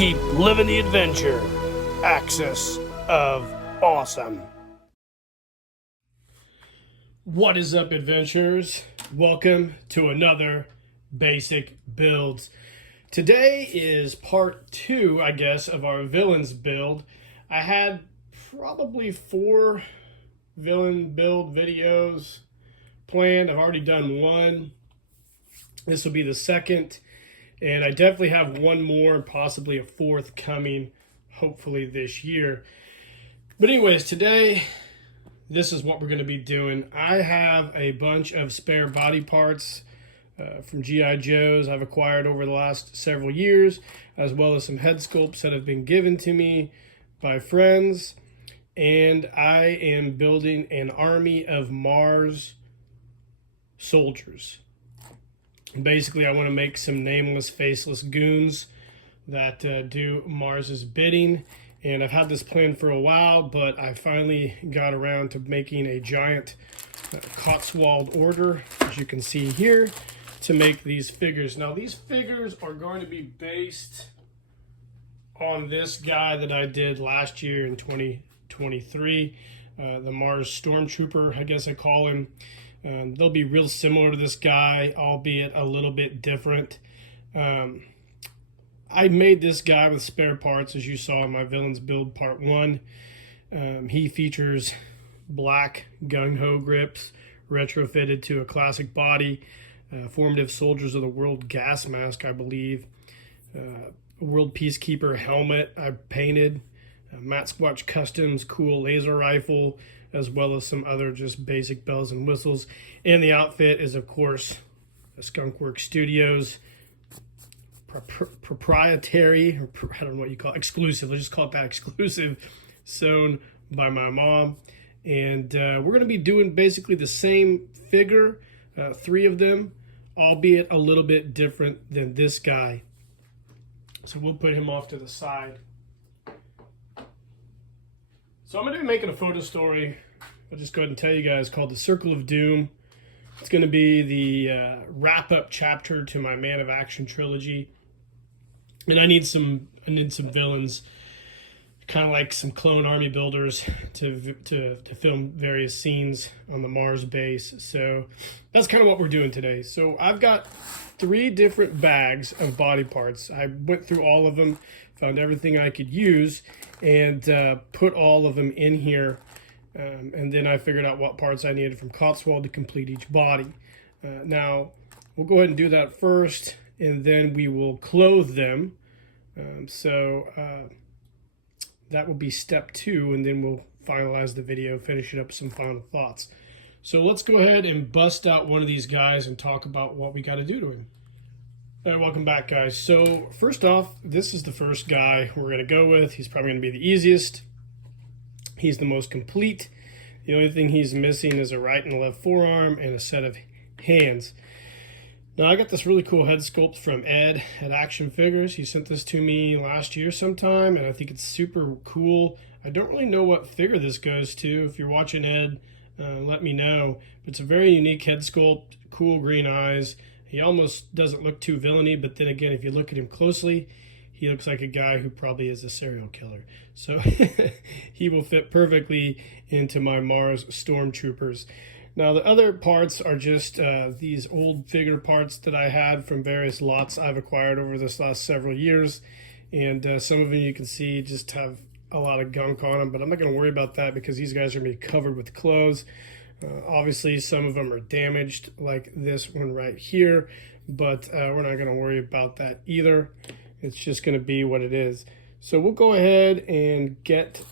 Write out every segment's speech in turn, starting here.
Keep living the adventure. Axis of Awesome. What is up, adventurers? Welcome to another Basic Builds. Today is part 2, I guess, of our villains build. I had probably 4 villain build videos planned. I've already done one. This will be the second. And I definitely have one more, possibly a 4th coming, hopefully this year. But anyways, today, this is what we're going to be doing. I have a bunch of spare body parts from G.I. Joes I've acquired over the last several years, as well as some head sculpts that have been given to me by friends. And I am building an army of Mars soldiers. Basically, I want to make some nameless, faceless goons that do Mars's bidding. And I've had this plan for a while, but I finally got around to making a giant Cotswold order, as you can see here, to make these figures. Now, these figures are going to be based on this guy that I did last year in 2023, the Mars Stormtrooper, I guess I call him. They'll be real similar to this guy, albeit a little bit different. I made this guy with spare parts, as you saw in my Villains Build Part 1. He features black gung-ho grips, retrofitted to a classic body, formative Soldiers of the World gas mask, I believe, World Peacekeeper helmet I painted, Matt Squatch Customs cool laser rifle, as well as some other just basic bells and whistles. And the outfit is, of course, a Skunkworks Studios proprietary, or I don't know what you call it, exclusive. Let's just call it that, exclusive, sewn by my mom. And we're going to be doing basically the same figure, 3 of them, albeit a little bit different than this guy. So we'll put him off to the side. So I'm going to be making a photo story, I'll just go ahead and tell you guys, called The Circle of Doom. It's going to be the wrap-up chapter to my Man of Action trilogy. And I need some villains, kind of like some clone army builders to film various scenes on the Mars base. So that's kind of what we're doing today. So I've got 3 different bags of body parts. I went through all of them, found everything I could use, and put all of them in here. And then I figured out what parts I needed from Cotswold to complete each body. Now, we'll go ahead and do that first, and then we will clothe them. That will be step 2, and then we'll finalize the video, finish it up with some final thoughts. So let's go ahead and bust out one of these guys and talk about what we got to do to him. All right, welcome back, guys. So first off, this is the first guy we're going to go with. He's probably going to be the easiest. He's the most complete. The only thing he's missing is a right and left forearm and a set of hands. Now, I got this really cool head sculpt from Ed at Action Figures. He sent this to me last year sometime, and I think it's super cool. I don't really know what figure this goes to. If you're watching, Ed, let me know. But it's a very unique head sculpt, cool green eyes. He almost doesn't look too villainy, but then again, if you look at him closely, he looks like a guy who probably is a serial killer. So he will fit perfectly into my Mars Stormtroopers. Now, the other parts are just these old figure parts that I had from various lots I've acquired over this last several years. And some of them you can see just have a lot of gunk on them, but I'm not going to worry about that because these guys are going to be covered with clothes. Obviously, some of them are damaged, like this one right here, but we're not going to worry about that either. It's just going to be what it is. So we'll go ahead and get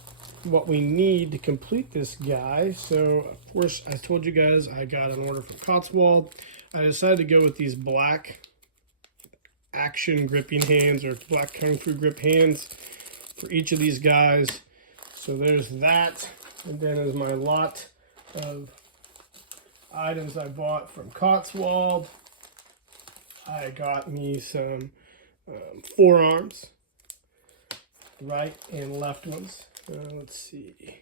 what we need to complete this guy. So, of course, I told you guys I got an order from Cotswold. I decided to go with these black action gripping hands, or black kung fu grip hands for each of these guys. So there's that. And then is my lot of items I bought from Cotswold. I got me some forearms, right and left ones. Let's see.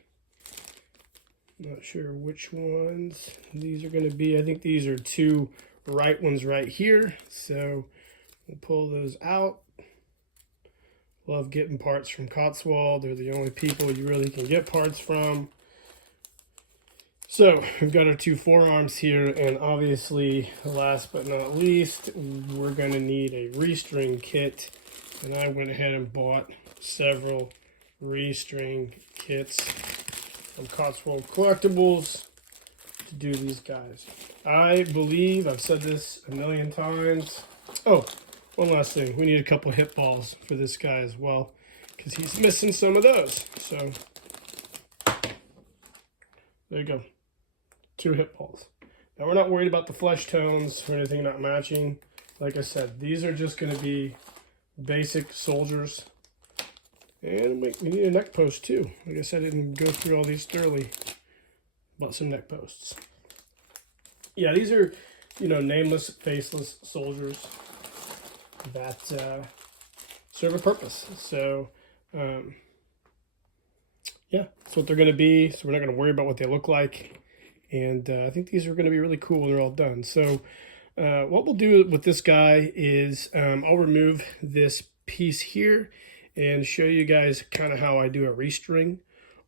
Not sure which ones these are going to be. I think these are 2 right ones right here. So we'll pull those out. Love getting parts from Cotswold. They're the only people you really can get parts from. So we've got our two forearms here, and obviously, last but not least, we're going to need a restring kit. And I went ahead and bought several restring kits from Cotswold Collectibles to do these guys. I believe, I've said this a million times. Oh, one last thing. We need a couple hip balls for this guy as well, because he's missing some of those. So, there you go. 2 hip balls. Now, we're not worried about the flesh tones or anything not matching. Like I said, these are just going to be basic soldiers. And we need a neck post too. Like I said, I didn't go through all these thoroughly. Bought some neck posts. Yeah, these are, you know, nameless, faceless soldiers that serve a purpose. So, yeah, that's what they're going to be. So we're not going to worry about what they look like. And I think these are going to be really cool when they're all done. So what we'll do with this guy is I'll remove this piece here and show you guys kind of how I do a restring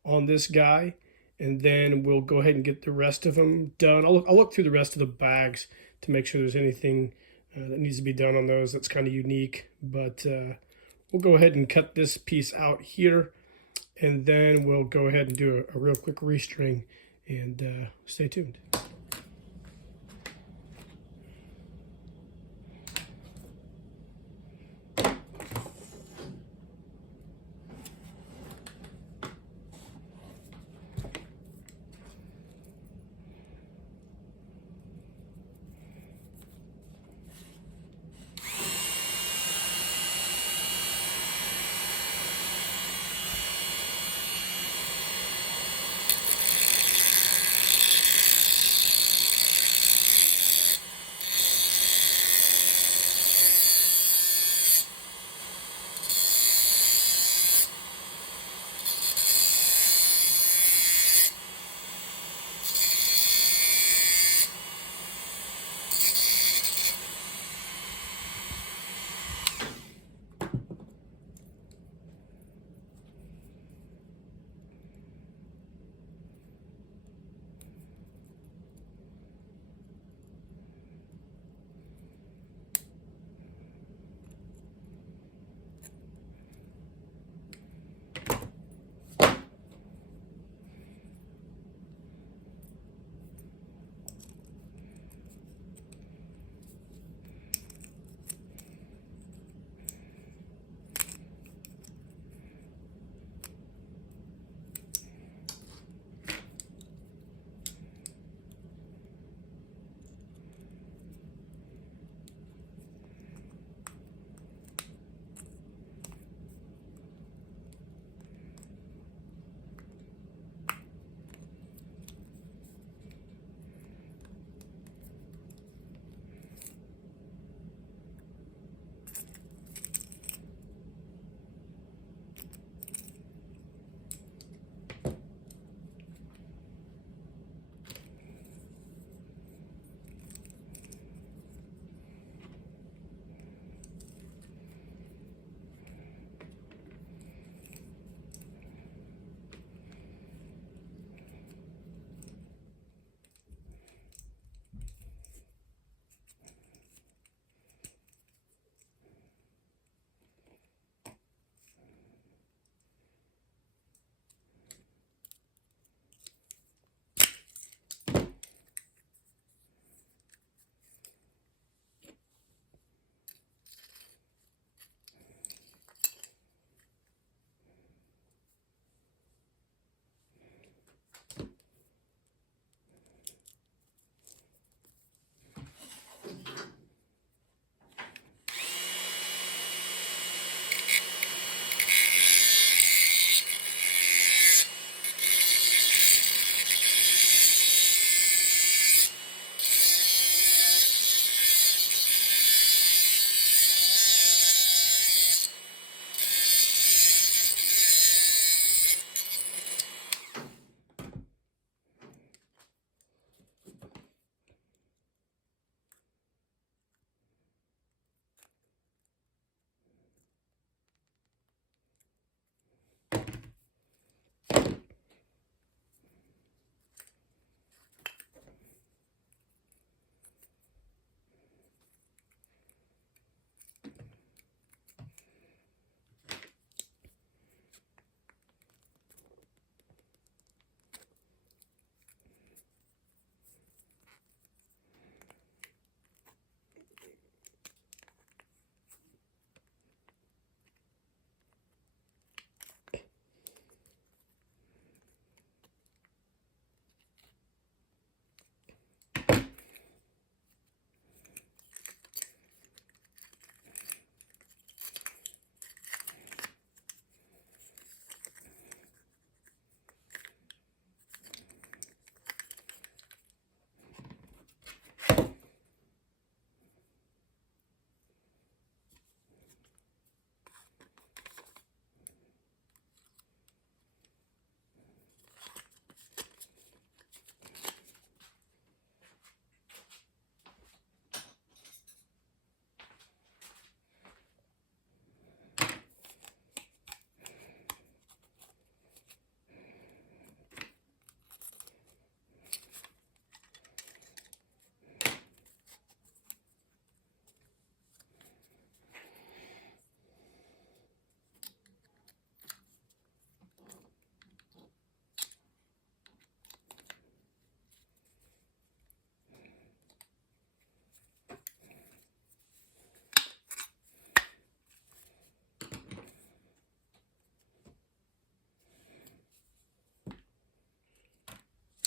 on this guy. And then we'll go ahead and get the rest of them done. I'll look through the rest of the bags to make sure there's anything that needs to be done on those that's kind of unique. But we'll go ahead and cut this piece out here. And then we'll go ahead and do a real quick restring. And stay tuned.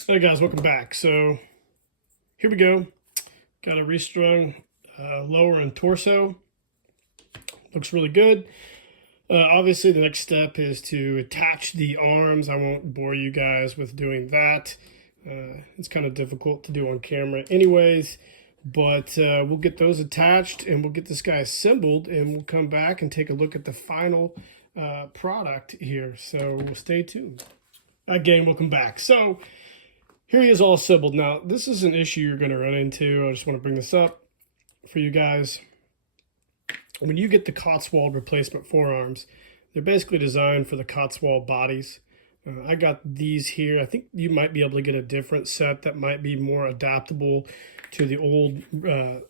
Hey guys, welcome back. So here we go. Got a restrung lower and torso. Looks really good. Obviously the next step is to attach the arms. I won't bore you guys with doing that. It's kind of difficult to do on camera anyways, but we'll get those attached and we'll get this guy assembled, and we'll come back and take a look at the final product here. So we'll stay tuned. Again, welcome back. So here he is all assembled. Now, this is an issue you're going to run into. I just want to bring this up for you guys. When you get the Cotswold replacement forearms, they're basically designed for the Cotswold bodies. I got these here. I think you might be able to get a different set that might be more adaptable to the old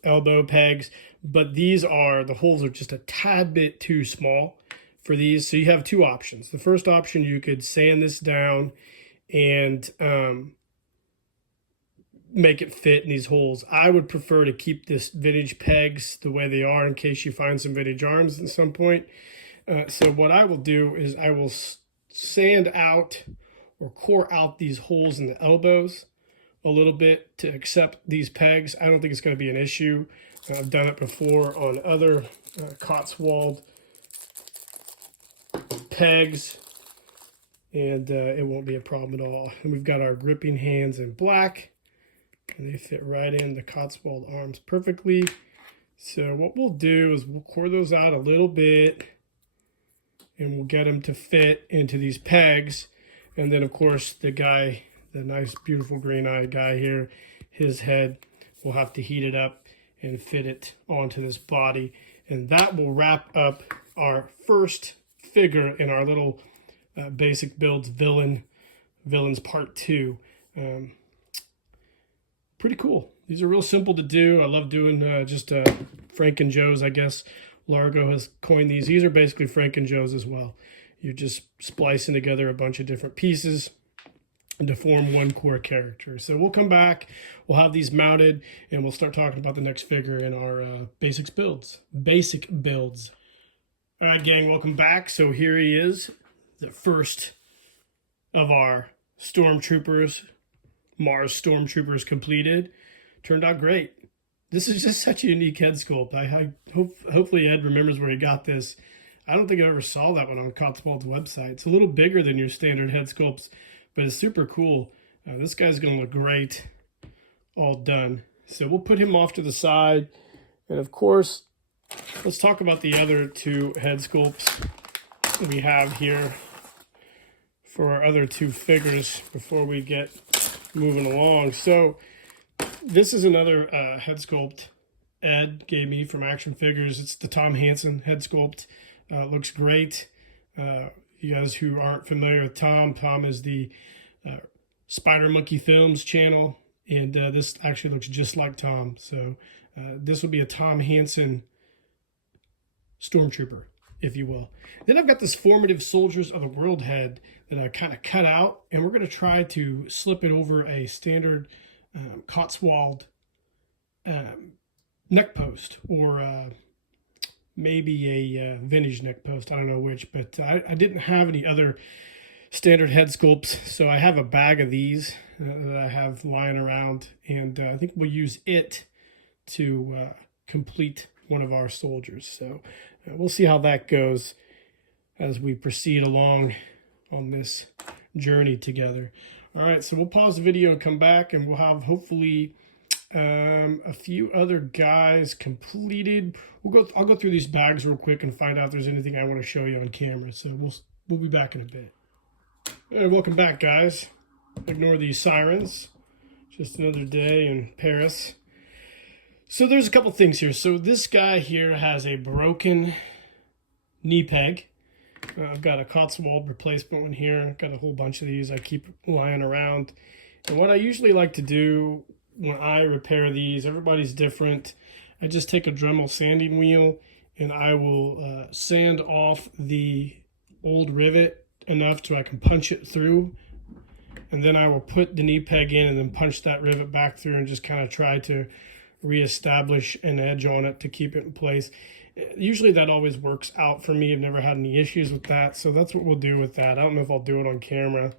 elbow pegs, but these are, the holes are just a tad bit too small for these. So you have two options. The first option, you could sand this down and make it fit in these holes. I would prefer to keep this vintage pegs the way they are in case you find some vintage arms at some point. So what I will do is I will sand out or core out these holes in the elbows a little bit to accept these pegs. I don't think it's going to be an issue. I've done it before on other Cotswold pegs, and it won't be a problem at all. And we've got our gripping hands in black, and they fit right in the Cotswold arms perfectly. So what we'll do is we'll core those out a little bit, and we'll get them to fit into these pegs. And then of course the guy, the nice beautiful green-eyed guy here, his head, we'll have to heat it up and fit it onto this body, and that will wrap up our first figure in our little basic builds villains part 2. Pretty cool. These are real simple to do. I love doing just Frank and Joe's, I guess Largo has coined these. These are basically Frank and Joe's as well. You're just splicing together a bunch of different pieces and to form one core character. So we'll come back, we'll have these mounted, and we'll start talking about the next figure in our basic builds. All right, gang, welcome back. So here he is, the first of our Stormtroopers, Mars Stormtroopers completed. Turned out great. This is just such a unique head sculpt. Hopefully Ed remembers where he got this. I don't think I ever saw that one on Cotswold's website. It's a little bigger than your standard head sculpts, but it's super cool. This guy's going to look great all done. So we'll put him off to the side. And of course, let's talk about the other two head sculpts that we have here for our other two figures before we get moving along. So this is another head sculpt Ed gave me from Action Figures. It's the Tom Hansen head sculpt. Looks great. You guys who aren't familiar with Tom is the Spider Monkey Films channel, and this actually looks just like Tom. So this will be a Tom Hansen Stormtrooper, if you will. Then I've got this Formative Soldiers of the World head that I kind of cut out, and we're going to try to slip it over a standard Cotswold neck post, or maybe a vintage neck post. I don't know which, but I didn't have any other standard head sculpts, so I have a bag of these that I have lying around, and I think we'll use it to complete one of our soldiers. So we'll see how that goes as we proceed along on this journey together. All right, so we'll pause the video and come back, and we'll have hopefully a few other guys completed. I'll go through these bags real quick and find out if there's anything I want to show you on camera. So we'll be back in a bit. Hey, welcome back, guys. Ignore these sirens. Just another day in Paris. So there's a couple things here. So this guy here has a broken knee peg. I've got a Cotswold replacement one here. I've got a whole bunch of these I keep lying around. And what I usually like to do when I repair these, everybody's different. I just take a Dremel sanding wheel and I will sand off the old rivet enough so I can punch it through. And then I will put the knee peg in and then punch that rivet back through and just kind of try to reestablish an edge on it to keep it in place. Usually that always works out for me. I've never had any issues with that. So that's what we'll do with that. I don't know if I'll do it on camera,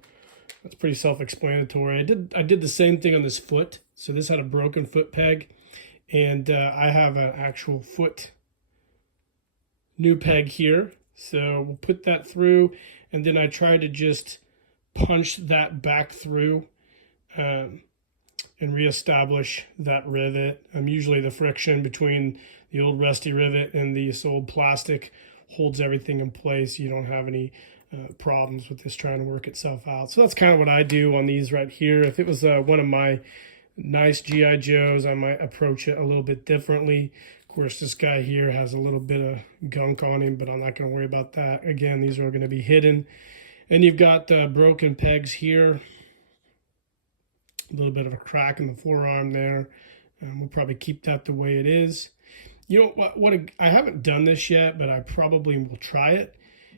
That's pretty self-explanatory. I did the same thing on this foot. So this had a broken foot peg, and I have an actual foot new peg here. So we'll put that through, and then I try to just punch that back through and reestablish that rivet. Usually the friction between the old rusty rivet and this old plastic holds everything in place. You don't have any problems with this trying to work itself out. So that's kind of what I do on these right here. If it was one of my nice G.I. Joes, I might approach it a little bit differently. Of course, this guy here has a little bit of gunk on him, but I'm not going to worry about that. Again, these are going to be hidden. And you've got broken pegs here. A little bit of a crack in the forearm there. We'll probably keep that the way it is. You know what? I haven't done this yet, but I probably will try it.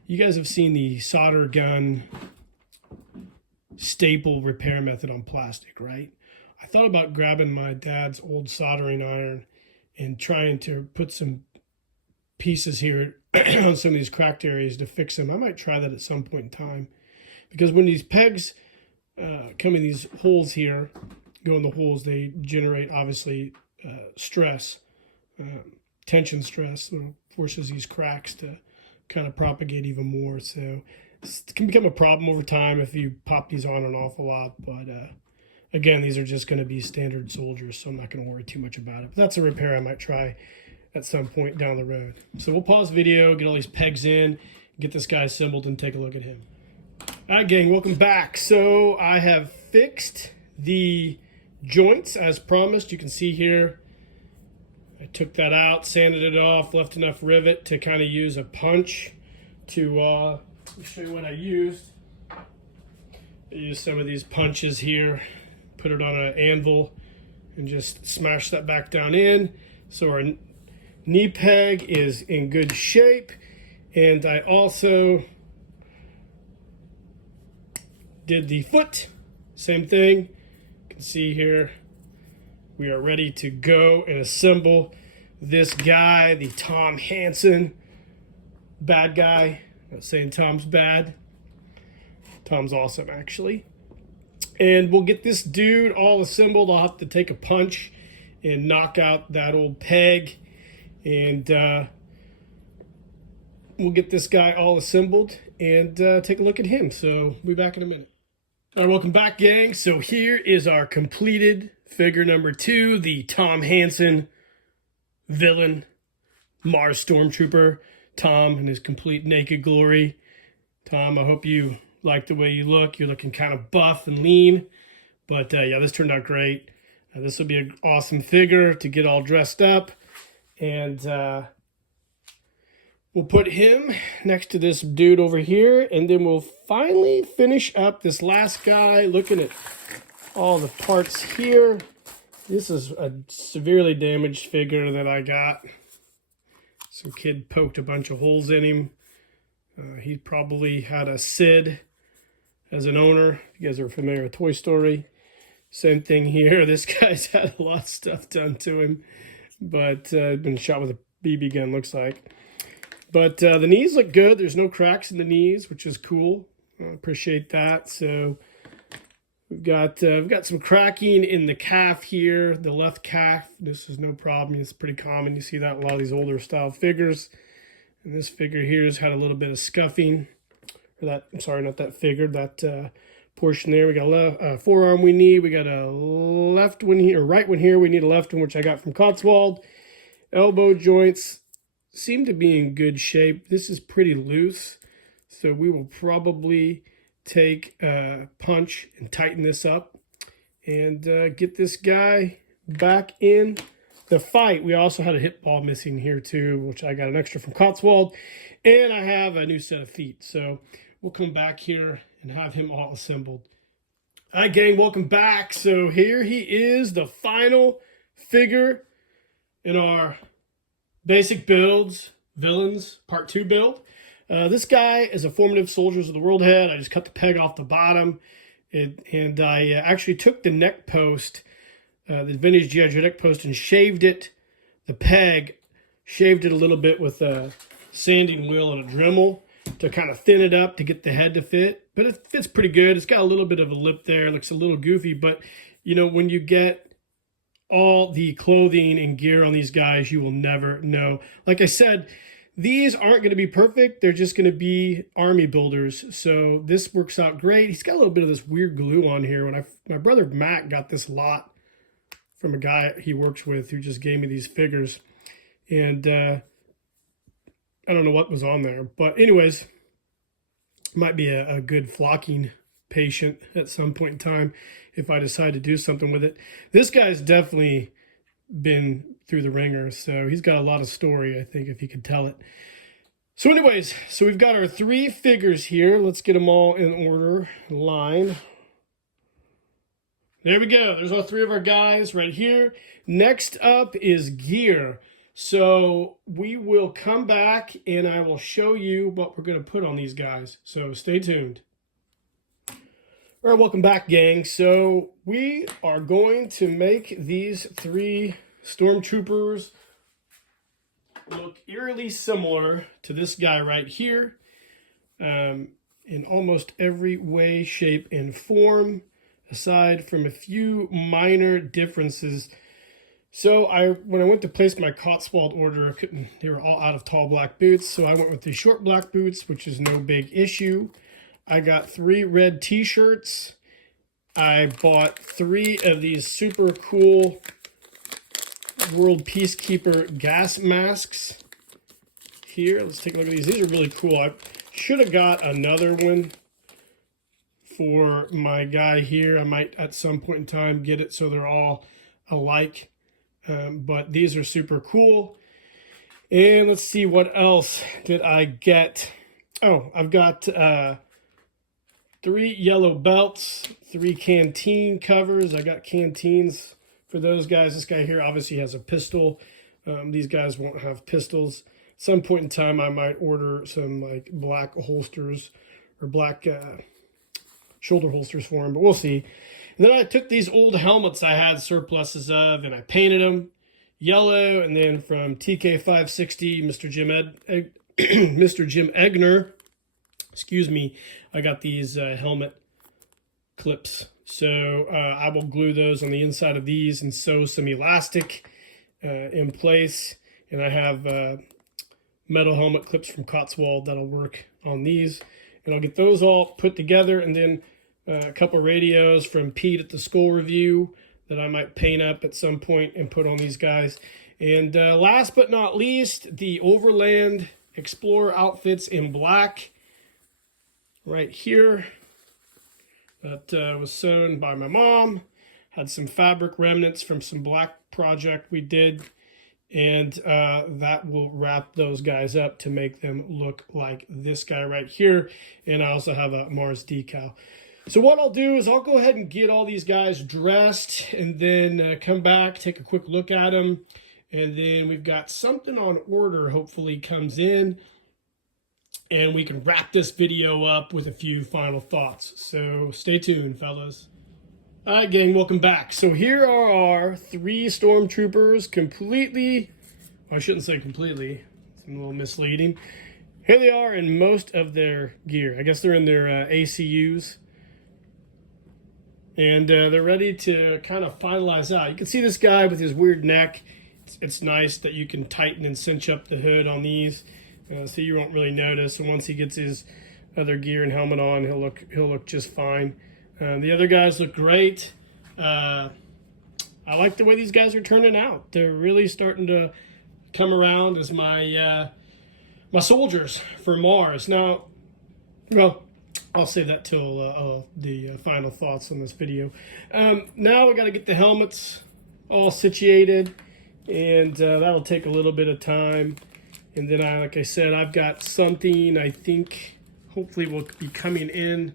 You guys have seen the solder gun staple repair method on plastic, right? I thought about grabbing my dad's old soldering iron and trying to put some pieces here on some of these cracked areas to fix them. I might try that at some point in time, because when these pegs come in these holes here, go in the holes, they generate obviously stress, tension stress that forces these cracks to kind of propagate even more. So it can become a problem over time if you pop these on an awful lot. But again, these are just going to be standard soldiers, so I'm not going to worry too much about it. But that's a repair I might try at some point down the road. So we'll pause the video, get all these pegs in, get this guy assembled, and take a look at him. All right, gang, welcome back. So I have fixed the joints as promised. You can see here, I took that out, sanded it off, left enough rivet to kind of use a punch to, let me show you what I used. I used some of these punches here, put it on an anvil, and just smash that back down in. So our knee peg is in good shape. And I also did the foot, same thing. You can see here, we are ready to go and assemble this guy, the Tom Hansen bad guy. I'm not saying Tom's bad. Tom's awesome, actually. And we'll get this dude all assembled. I'll have to take a punch and knock out that old peg. And we'll get this guy all assembled and take a look at him. So we'll be back in a minute. All right, welcome back, gang. So here is our completed figure number 2, the Tom Hansen villain, Mars Stormtrooper, Tom in his complete naked glory. Tom, I hope you like the way you look. You're looking kind of buff and lean. But yeah, this turned out great. This will be an awesome figure to get all dressed up. And we'll put him next to this dude over here, and then we'll finally finish up this last guy, looking at all the parts here. This is a severely damaged figure that I got. Some kid poked a bunch of holes in him. He probably had a Sid as an owner. You guys are familiar with Toy Story. Same thing here. This guy's had a lot of stuff done to him, but been shot with a BB gun, looks like. But the knees look good. There's no cracks in the knees, which is cool. I appreciate that. So we've got some cracking in the calf here, the left calf. This is no problem. It's pretty common. You see that in a lot of these older style figures. And this figure here has had a little bit of scuffing. Or that, I'm sorry, not that figure. That portion there. We got a forearm we need. We got a left one here, or right one here. We need a left one, which I got from Cotswold. Elbow joints seem to be in good shape. This is pretty loose, so we will probably take a punch and tighten this up and get this guy back in the fight. We also had a hip ball missing here too, which I got an extra from Cotswold, and I have a new set of feet. So we'll come back here and have him all assembled. All right, gang, welcome back. So here he is, the final figure in our Basic Builds Villains Part 2 build. This guy is a Formative Soldiers of the World head. I just cut the peg off the bottom, and I actually took the neck post, the vintage G.I. Joe neck post, and shaved it, the peg, shaved it a little bit with a sanding wheel and a Dremel, to kind of thin it up to get the head to fit, but it fits pretty good. It's got a little bit of a lip there. It looks a little goofy, but you know, when you get all the clothing and gear on these guys, you will never know. Like I said, these aren't going to be perfect. They're just going to be army builders. So this works out great. He's got a little bit of this weird glue on here. When my brother Matt got this lot from a guy he works with who just gave me these figures. And I don't know what was on there. But anyways, might be a good flocking patient at some point in time if I decide to do something with it. This guy's definitely been through the ringer, so he's got a lot of story, I think, if he could tell it. So anyways, so we've got our 3 figures here. Let's get them all in order, line. There we go. There's all 3 of our guys right here. Next up is gear. So we will come back and I will show you what we're going to put on these guys. So stay tuned. All right, welcome back, gang. So we are going to make these 3 stormtroopers look eerily similar to this guy right here, in almost every way, shape, and form, aside from a few minor differences. So when I went to place my Cotswold order, they were all out of tall black boots, so I went with the short black boots, which is no big issue. I got 3 red t-shirts. I bought 3 of these super cool World Peacekeeper gas masks. Here, let's take a look at these. These are really cool. I should have got another one for my guy here. I might at some point in time get it so they're all alike. But these are super cool. And let's see, what else did I get? Oh, I've got 3 yellow belts, 3 canteen covers. I got canteens for those guys. This guy here obviously has a pistol. These guys won't have pistols. At some point in time, I might order some like black holsters or black shoulder holsters for them, but we'll see. And then I took these old helmets I had surpluses of, and I painted them yellow. And then from TK560, Mr. Jim Egner, excuse me, I got these helmet clips. So I will glue those on the inside of these and sew some elastic in place. And I have metal helmet clips from Cotswold that'll work on these. And I'll get those all put together, and then a couple radios from Pete at the Skull Review that I might paint up at some point and put on these guys. And last but not least, the Overland Explorer outfits in black right here. That was sewn by my mom. Had some fabric remnants from some black project we did. And that will wrap those guys up to make them look like this guy right here. And I also have a Mars decal. So what I'll do is I'll go ahead and get all these guys dressed and then come back, take a quick look at them. And then we've got something on order hopefully comes in. And we can wrap this video up with a few final thoughts. So stay tuned, fellas. All right, gang, welcome back. So here are our 3 stormtroopers completely, I shouldn't say completely, it's a little misleading. Here they are in most of their gear. I guess they're in their ACUs. And they're ready to kind of finalize out. You can see this guy with his weird neck. It's nice that you can tighten and cinch up the hood on these. So you won't really notice. And once he gets his other gear and helmet on, he'll look just fine. The other guys look great. I like the way these guys are turning out. They're really starting to come around as my my soldiers for Mars. Now, well, I'll save that till the final thoughts on this video. Now we got to get the helmets all situated, and that'll take a little bit of time. And then, like I said, I've got something I think hopefully will be coming in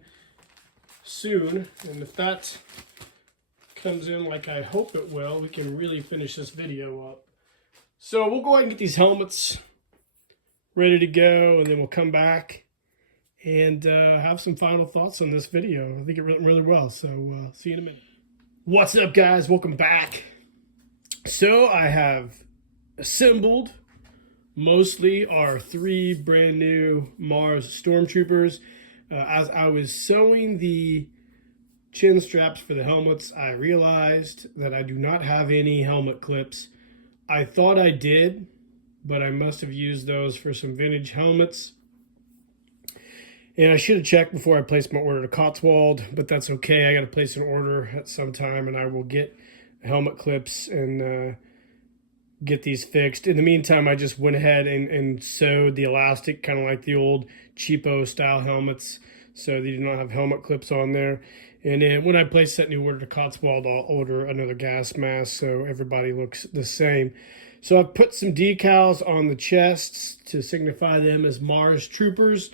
soon. And if that comes in like I hope it will, we can really finish this video up. So we'll go ahead and get these helmets ready to go, and then we'll come back and have some final thoughts on this video. I think it went really well, so see you in a minute. What's up, guys? Welcome back. So I have assembled mostly are 3 brand new Mars Stormtroopers. As I was sewing the chin straps for the helmets, I realized that I do not have any helmet clips. I thought I did, but I must have used those for some vintage helmets. And I should have checked before I placed my order to Cotswold, but that's okay. I got to place an order at some time, and I will get helmet clips and get these fixed. In the meantime, I just went ahead and sewed the elastic, kind of like the old cheapo style helmets, so they do not have helmet clips on there. And then when I place that new order to Cotswold, I'll order another gas mask so everybody looks the same. So I've put some decals on the chests to signify them as Mars Troopers.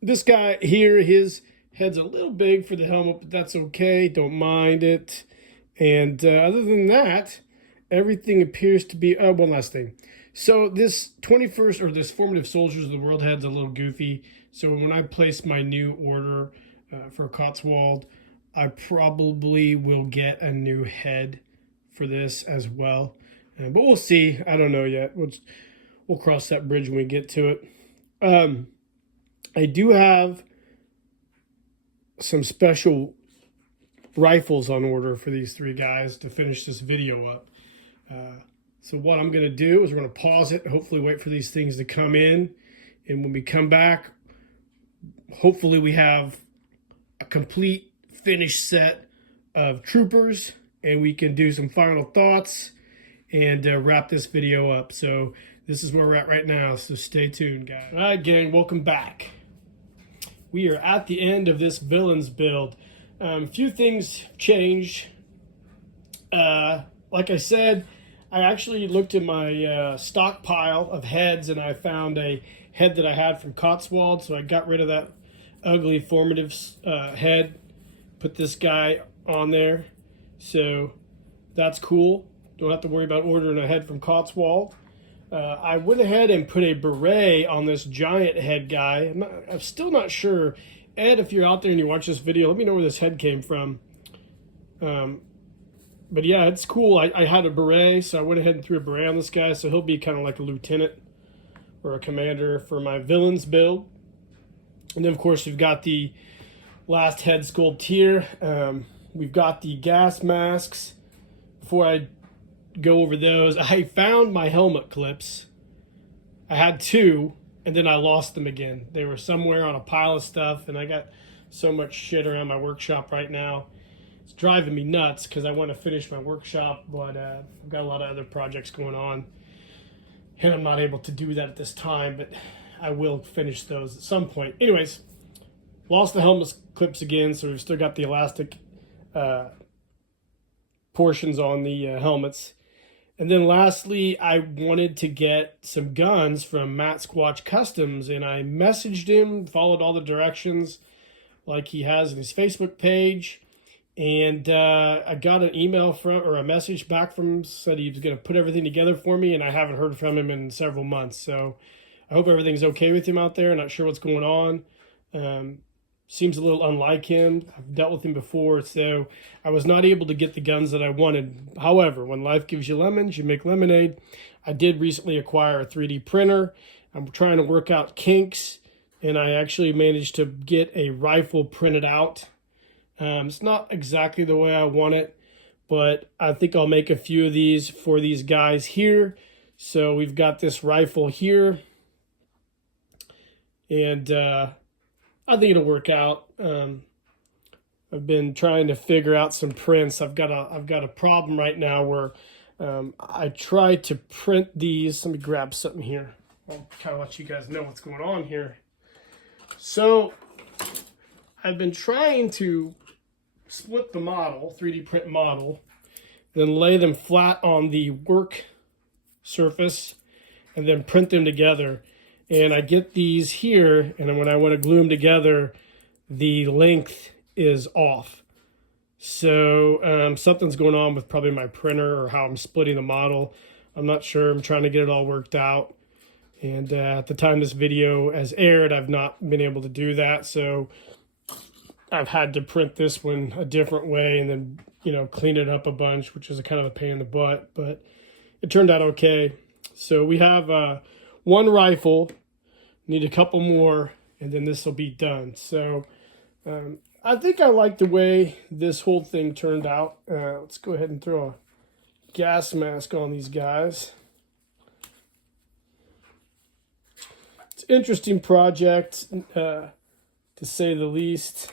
This guy here, his head's a little big for the helmet, but that's okay. Don't mind it. And other than that, everything appears to be... one last thing. So this 21st, or this Formative Soldiers of the World head's a little goofy. So when I place my new order for Cotswold, I probably will get a new head for this as well. But we'll see. I don't know yet. We'll cross that bridge when we get to it. I do have some special rifles on order for these 3 guys to finish this video up. So what I'm going to do is we're going to pause it, hopefully wait for these things to come in. And when we come back, hopefully we have a complete finished set of troopers, and we can do some final thoughts and wrap this video up. So this is where we're at right now, so stay tuned, guys. All right, gang, welcome back. We are at the end of this villains build. A few things changed. Like I said, I actually looked in my stockpile of heads, and I found a head that I had from Cotswold, so I got rid of that ugly Formative head, put this guy on there, so that's cool. Don't have to worry about ordering a head from Cotswold. I went ahead and put a beret on this giant head guy. I'm still not sure. Ed, if you're out there and you watch this video, let me know where this head came from. But yeah, it's cool. I had a beret, so I went ahead and threw a beret on this guy, so he'll be kind of like a lieutenant or a commander for my villains build. And then, of course, we've got the last head sculpt here. We've got the gas masks. Before I go over those, I found my helmet clips. I had 2, and then I lost them again. They were somewhere on a pile of stuff, and I got so much shit around my workshop right now. It's driving me nuts because I want to finish my workshop, but I've got a lot of other projects going on, and I'm not able to do that at this time, but I will finish those at some point. Anyways, lost the helmet clips again, so we've still got the elastic portions on the helmets. And then lastly, I wanted to get some guns from Matt Squatch Customs, and I messaged him, followed all the directions like he has in his Facebook page, and I got an email or a message back from him, said he was going to put everything together for me, and I haven't heard from him in several months. So I hope everything's okay with him out there. Not sure what's going on. Seems a little unlike him. I've dealt with him before, so I was not able to get the guns that I wanted. However, when life gives you lemons, you make lemonade. I did recently acquire a 3D printer. I'm trying to work out kinks, and I actually managed to get a rifle printed out. It's not exactly the way I want it, but I think I'll make a few of these for these guys here. So we've got this rifle here, and I think it'll work out. I've been trying to figure out some prints. I've got a problem right now where I tried to print these. Let me grab something here. I'll kind of let you guys know what's going on here. So I've been trying to split the model, 3D print model, then lay them flat on the work surface, and then print them together. And I get these here, and then when I want to glue them together, the length is off. So something's going on with probably my printer or how I'm splitting the model. I'm not sure. I'm trying to get it all worked out. And at the time this video has aired, I've not been able to do that. So I've had to print this one a different way and then, clean it up a bunch, which is a kind of a pain in the butt. But it turned out okay. So we have one rifle, need a couple more, and then this will be done. So I think I like the way this whole thing turned out. Let's go ahead and throw a gas mask on these guys. It's an interesting project, to say the least.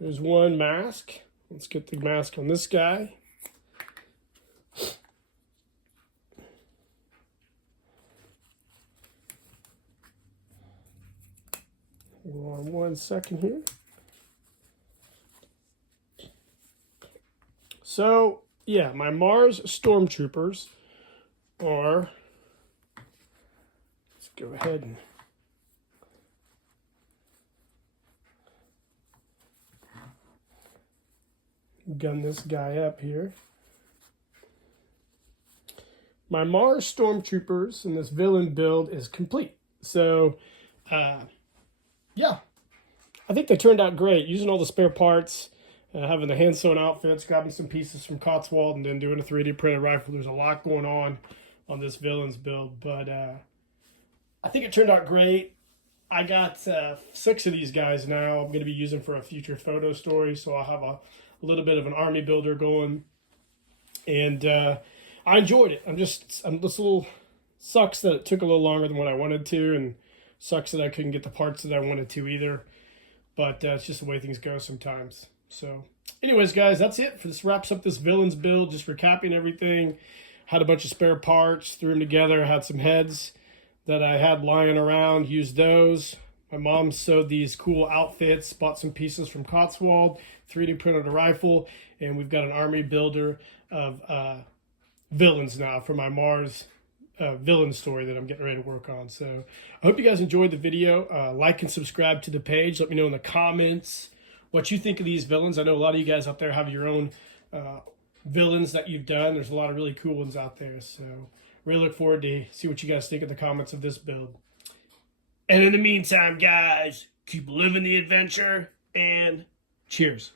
There's one mask. Let's get the mask on this guy. Hold on 1 second here. So, yeah, my Mars Stormtroopers are, let's go ahead and gun this guy up here. My Mars Stormtroopers in this villain build is complete. So, yeah, I think they turned out great. Using all the spare parts, having the hand-sewn outfits, grabbing some pieces from Cotswold, and then doing a 3D printed rifle. There's a lot going on this villains build, but I think it turned out great. I got 6 of these guys now. I'm going to be using for a future photo story, so I'll have a little bit of an army builder going, and I enjoyed it. I'm just a little, sucks that it took a little longer than what I wanted to, and sucks that I couldn't get the parts that I wanted to either, but it's just the way things go sometimes. So anyways, guys, that's it. This wraps up this villains build, just recapping everything. Had a bunch of spare parts, threw them together, had some heads that I had lying around, used those. My mom sewed these cool outfits, bought some pieces from Cotswold, 3D printed a rifle, and we've got an army builder of villains now for my Mars villain story that I'm getting ready to work on. So I hope you guys enjoyed the video. Like and subscribe to the page. Let me know in the comments what you think of these villains. I know a lot of you guys out there have your own villains that you've done. There's a lot of really cool ones out there. So really look forward to see what you guys think in the comments of this build. And in the meantime, guys, keep living the adventure and cheers.